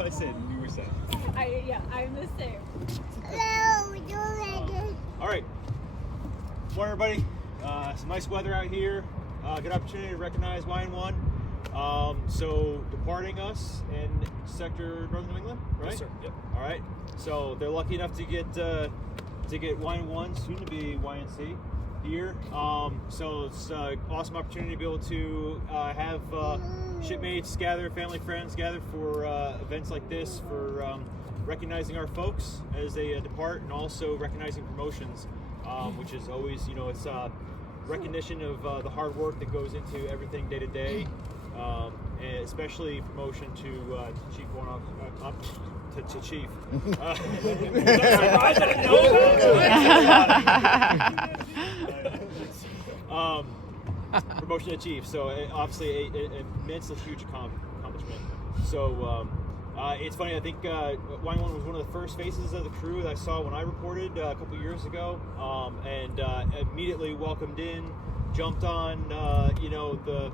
I said you were saying. I'm the same. All right. Morning, everybody. Some nice weather out here. Good opportunity to recognize Y&1. So departing us in sector Northern New England, right? Yes, sir. Yep. All right. So they're lucky enough to get Y&1, soon to be YNC here. So it's an awesome opportunity to be able to have shipmates gather, family friends gather for events like this, for recognizing our folks as they depart, and also recognizing promotions, which is always, it's recognition of the hard work that goes into everything day to day, and especially promotion to Chief One up to Chief. Promotion to Chief. So obviously an immensely huge accomplishment. So it's funny. I think Y1 was one of the first faces of the crew that I saw when I reported a couple years ago, and immediately welcomed in, jumped on, the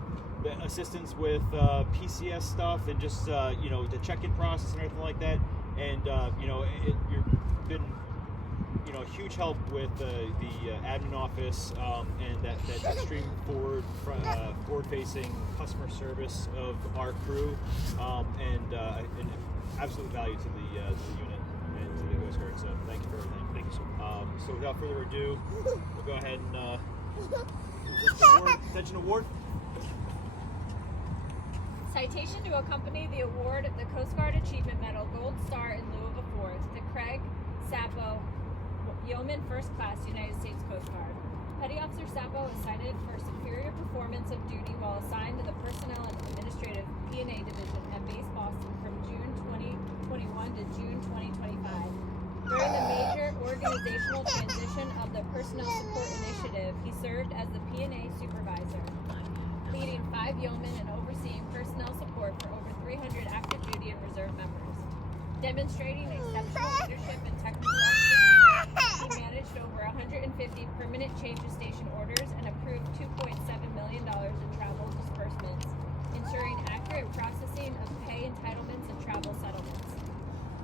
assistance with PCS stuff and just the check-in process and everything like that. And you've been a huge help with the admin office and that extreme forward-facing customer service of our crew, and absolute value to the unit and to the Coast Guard. So thank you for everything. Thank you, sir. So without further ado, we'll go ahead and Attention Award. Citation to accompany the award of the Coast Guard Achievement Medal Gold Star in lieu of a fourth to Craig Sappo, Yeoman First Class, United States Coast Guard. Petty Officer Sappo is cited for superior performance of duty while assigned to the Personnel and Administrative P&A Division at Base Boston from June 2021 to June 2025. During the major organizational transition of the Personnel Support Initiative, he served as the P&A Supervisor, leading 5 yeomen and overseeing personnel support for over 300 active duty and reserve members. Demonstrating exceptional leadership and technical expertise, he managed over 150 permanent change of station orders and approved $2.7 million in travel disbursements, ensuring accurate processing of pay entitlements and travel settlements.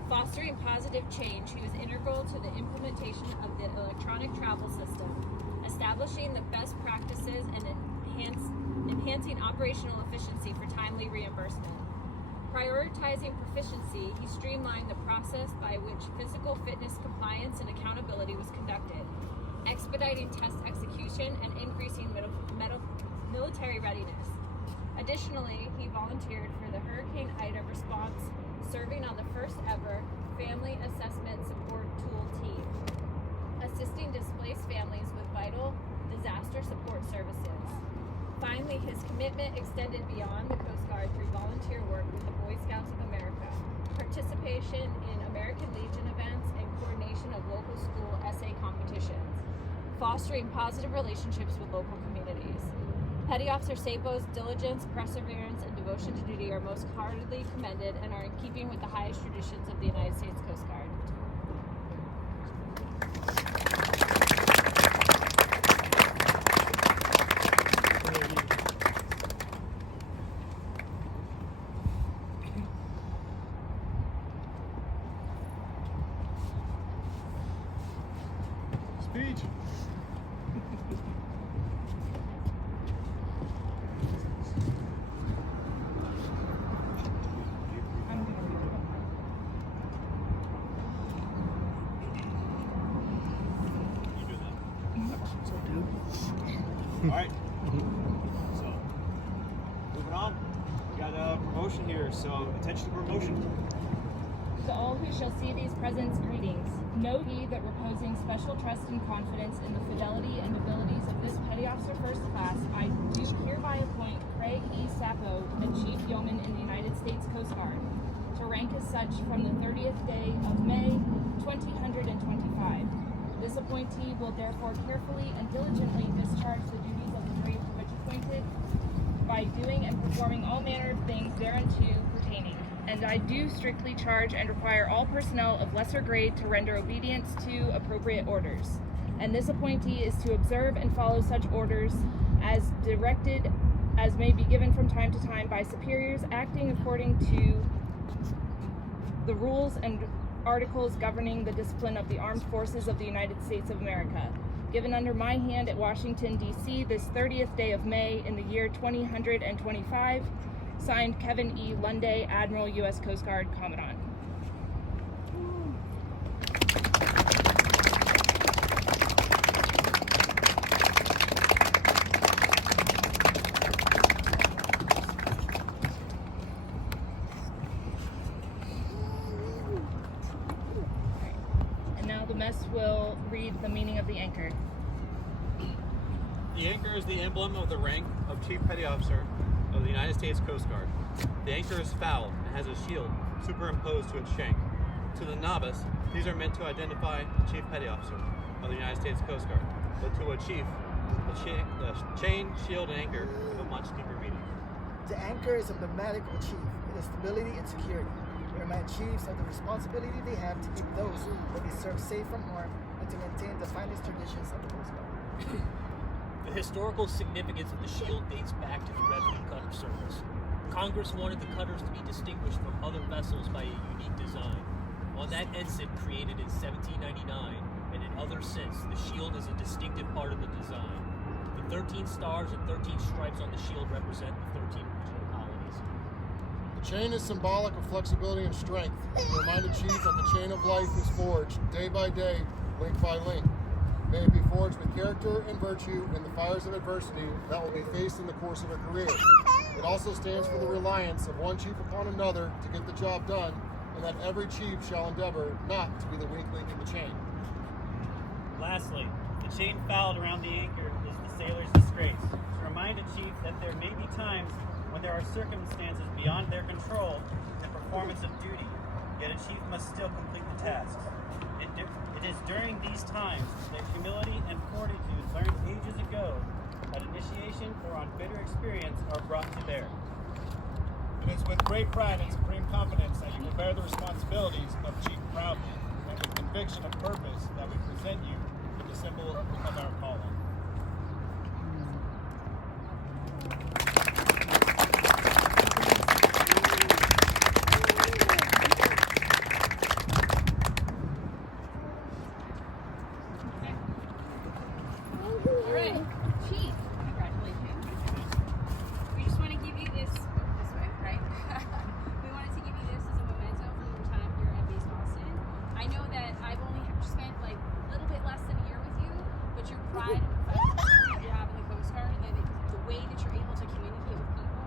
Fostering positive change, he was integral to the implementation of the electronic travel system, establishing the best practices and enhancing operational efficiency for timely reimbursement. Prioritizing proficiency, he streamlined the process by which physical fitness compliance and accountability was conducted, expediting test execution and increasing military readiness. Additionally, he volunteered for the Hurricane Ida response, serving on the first ever Family Assessment Support Tool team, assisting displaced families with vital disaster support services. Finally, his commitment extended beyond the Coast Guard through volunteer work with the Boy Scouts of America, participation in American Legion events, and coordination of local school essay competitions, fostering positive relationships with local communities. Petty Officer Sappo's diligence, perseverance, and devotion to duty are most heartily commended and are in keeping with the highest traditions of the United States Coast Guard. Speech. All right. So, moving on. We got a promotion here, so attention to promotion. To all who shall see these presents, greetings. Know ye that reposing special trust and confidence in the fidelity and abilities of this Petty Officer First Class, I do hereby appoint Craig E. Sappo, a Chief Yeoman in the United States Coast Guard, to rank as such from the 30th day of May, 2025. This appointee will therefore carefully and diligently discharge the duties of the grade to which appointed by doing and performing all manner of things thereunto pertaining. And I do strictly charge and require all personnel of lesser grade to render obedience to appropriate orders. And this appointee is to observe and follow such orders as directed as may be given from time to time by superiors acting according to the rules and articles governing the discipline of the Armed Forces of the United States of America, given under my hand at Washington, D.C. this 30th day of May in the year 2025, signed Kevin E. Lunday, Admiral, U.S. Coast Guard, Commandant. The mess will read the meaning of the anchor. The anchor is the emblem of the rank of Chief Petty Officer of the United States Coast Guard. The anchor is fouled and has a shield superimposed to its shank. To the novice, these are meant to identify the Chief Petty Officer of the United States Coast Guard. But to a chief, the chain, shield, and anchor have a much deeper meaning. The anchor is emblematic of a chief. It is stability and security. It reminds chiefs of the responsibility they have to keep those that they serve safe from harm and to maintain the finest traditions of the Coast Guard. The historical significance of the shield dates back to the revenue cutter service. Congress wanted the cutters to be distinguished from other vessels by a unique design. On that ensign created in 1799 and in others since, the shield is a distinctive part of the design. The 13 stars and 13 stripes on the shield represent the 13 original colonies. The chain is symbolic of flexibility and strength. To remind the chief that the chain of life is forged day by day, link by link. May it be forged with character and virtue in the fires of adversity that will be faced in the course of a career. It also stands for the reliance of one chief upon another to get the job done, and that every chief shall endeavor not to be the weak link in the chain. Lastly, the chain fouled around the anchor is the sailor's disgrace, to remind a chief that there may be times when there are circumstances beyond their control in the performance of duty, yet a chief must still complete the tasks. It is during these times that humility and fortitude learned ages ago at initiation or on bitter experience are brought to bear. It is with great pride and supreme confidence that you will bear the responsibilities of chief proudly, and with conviction of purpose that we present you with the symbol of our calling. All right, Chief, congratulations. We just want to give you this way, right? We wanted to give you this as a memento from your time here at Base Austin. I know that I've only spent like a little bit less than a year with you, but your pride and professionalism that you have in the Coast Guard and the way that you're able to communicate with people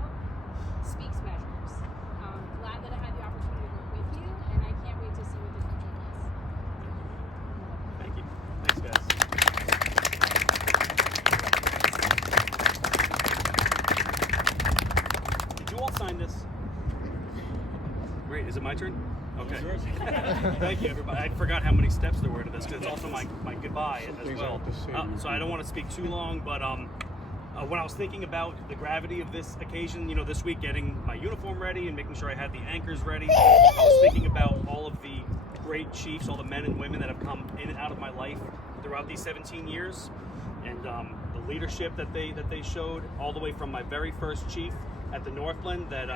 speaks measures. Glad that I had the opportunity to work with you, and I can't wait to see what the future holds. Thank you. Thanks, guys. Did you all sign this? Great. Is it my turn? Okay. Thank you, everybody. I forgot how many steps there were to this, because it's also my goodbye as well. So I don't want to speak too long, but when I was thinking about the gravity of this occasion, you know, this week getting my uniform ready and making sure I had the anchors ready, I was thinking about all of the great chiefs, all the men and women that have come in and out of my life throughout these 17 years, and the leadership that they showed, all the way from my very first chief at the Northland that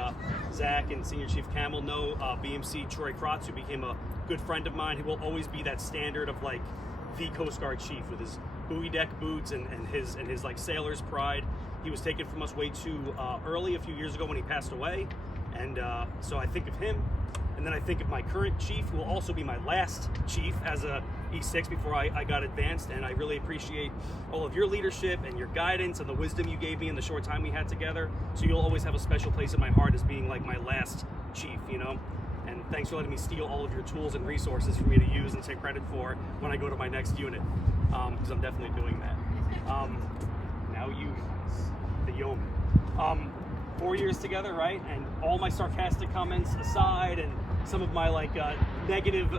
Zach and Senior Chief Camel know, BMC Troy Krotz, who became a good friend of mine, who will always be that standard of like the Coast Guard chief with his buoy deck boots and his like sailor's pride. He was taken from us way too early a few years ago when he passed away, and so I think of him, and then I think of my current chief, who will also be my last chief as a E6 before I got advanced, and I really appreciate all of your leadership and your guidance and the wisdom you gave me in the short time we had together. So you'll always have a special place in my heart as being like my last chief, you know? And thanks for letting me steal all of your tools and resources for me to use and take credit for when I go to my next unit, because I'm definitely doing that. Now you guys, the yeoman. 4 years together, right? And all my sarcastic comments aside, and some of my like negative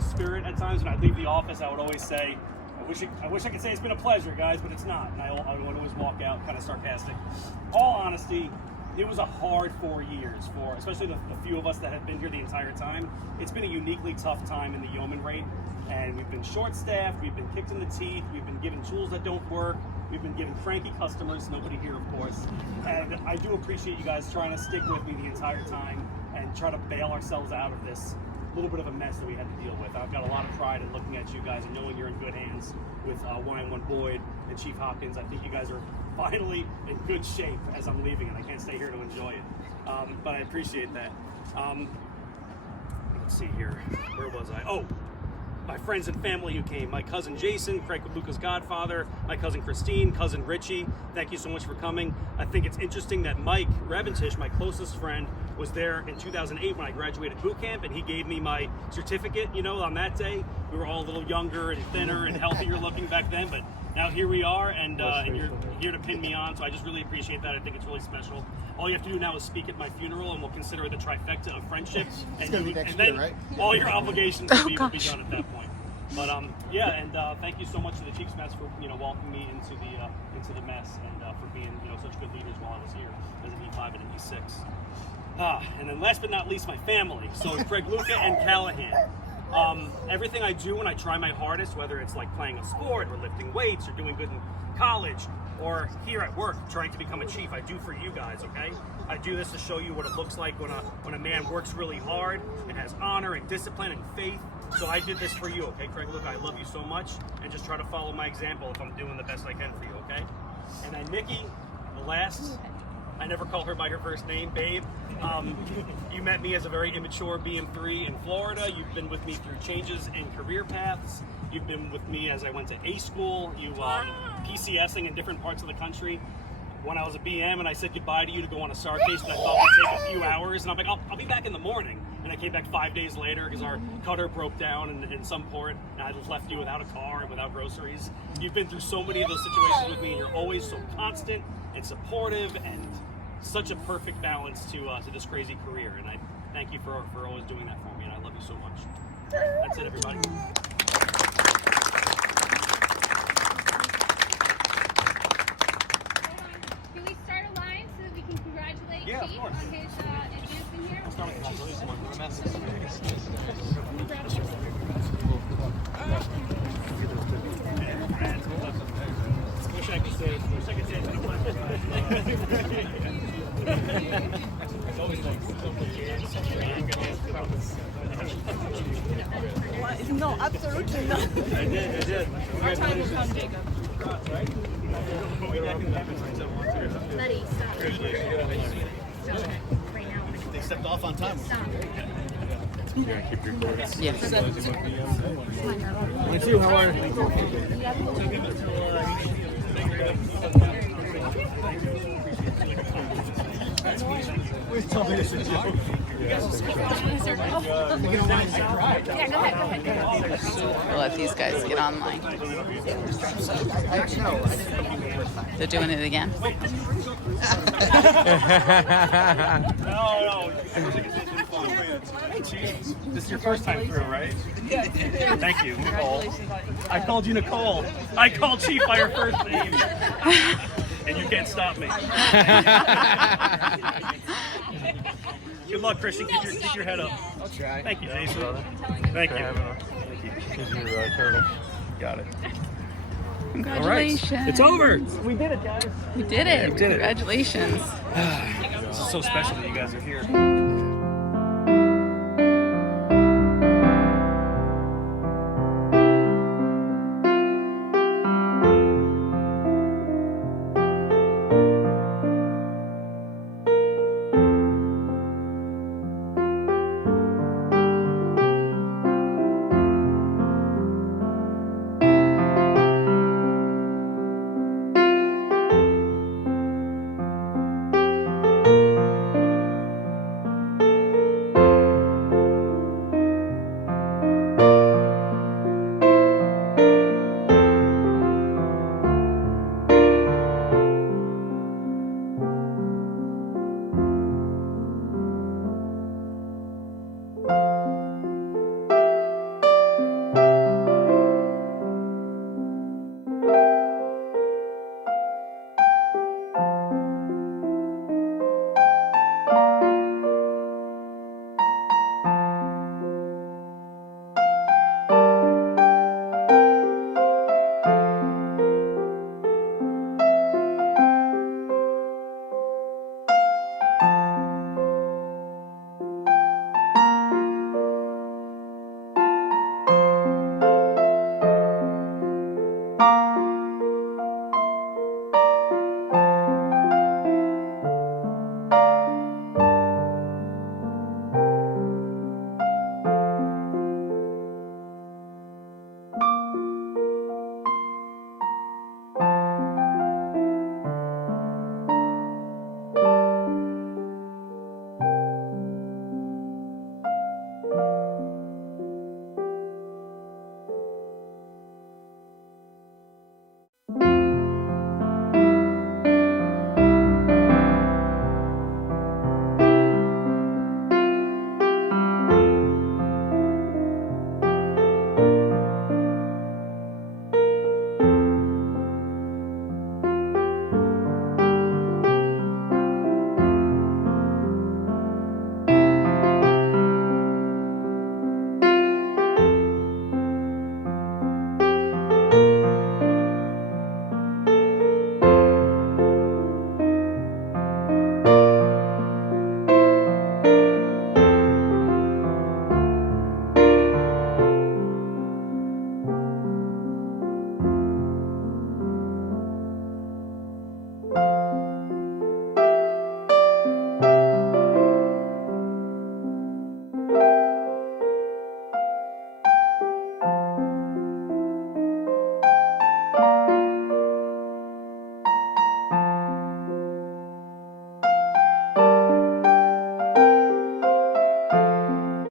spirit at times when I leave the office, I would always say, I wish I could say it's been a pleasure, guys, but it's not. And I would always walk out kind of sarcastic. All honesty, it was a hard 4 years for, especially the few of us that have been here the entire time. It's been a uniquely tough time in the yeoman rate, and we've been short-staffed, we've been kicked in the teeth, we've been given tools that don't work, we've been given cranky customers, nobody here, of course. And I do appreciate you guys trying to stick with me the entire time and and try to bail ourselves out of this little bit of a mess that we had to deal with. I've got a lot of pride in looking at you guys and knowing you're in good hands with YN1 Boyd and Chief Hopkins. I think you guys are finally in good shape as I'm leaving, and I can't stay here to enjoy it. But I appreciate that. Let's see here. Where was I? Oh, my friends and family who came. My cousin Jason, Craig Luca's godfather, my cousin Christine, cousin Richie. Thank you so much for coming. I think it's interesting that Mike Reventish, my closest friend, was there in 2008 when I graduated boot camp, and he gave me my certificate, you know, on that day. We were all a little younger and thinner and healthier looking back then, but now here we are, and you're here to pin me on, so I just really appreciate that. I think it's really special. All you have to do now is speak at my funeral, and we'll consider it the trifecta of friendship. It's going to be next then year, right? all your obligations will be done at that point. But yeah, and thank you so much to the Chiefs mess for welcoming me into the mess and for being such good leaders while I was here as an E5 and an E6. And then last but not least, my family. So Craig Luca and Callahan. Everything I do when I try my hardest, whether it's like playing a sport or lifting weights or doing good in college or here at work trying to become a chief, I do for you guys, okay? I do this to show you what it looks like when a man works really hard and has honor and discipline and faith. So I did this for you, okay, Craig? Look, I love you so much, and just try to follow my example if I'm doing the best I can for you, okay? And then Nikki, the last, I never call her by her first name, Babe. You met me as a very immature BM3 in Florida. You've been with me through changes in career paths. You've been with me as I went to A school. You PCSing in different parts of the country. When I was a BM and I said goodbye to you to go on a SAR case that I thought would take a few hours, and I'm like, I'll be back in the morning. And I came back 5 days later because our cutter broke down in some port, and I just left you without a car and without groceries. You've been through so many of those situations with me, and you're always so constant and supportive and such a perfect balance to this crazy career. And I thank you for always doing that for me, and I love you so much. That's it, everybody. Can we start a line so that we can congratulate Yeah, of Chief course. on his advancement here? I'll start with the congratulations one. Wish I could say No, absolutely not. I did. Our time will come, Jacob. Buddy, stop. Stop. Right now. They stepped off on time. Stop. Yes. Me too, how are Please tell me this is a joke. We'll let these guys get online. They're doing it again. No. This is your first time through, right? Thank you, Nicole. I called you Nicole. I called Chief by her first name. And you can't stop me. Good luck, Christian. Keep your head up. I'll try. Thank you, Jason. Thank you. Got it. Congratulations. All right. It's over. We did it, guys. We did it. We did it. Congratulations. This is so special that you guys are here.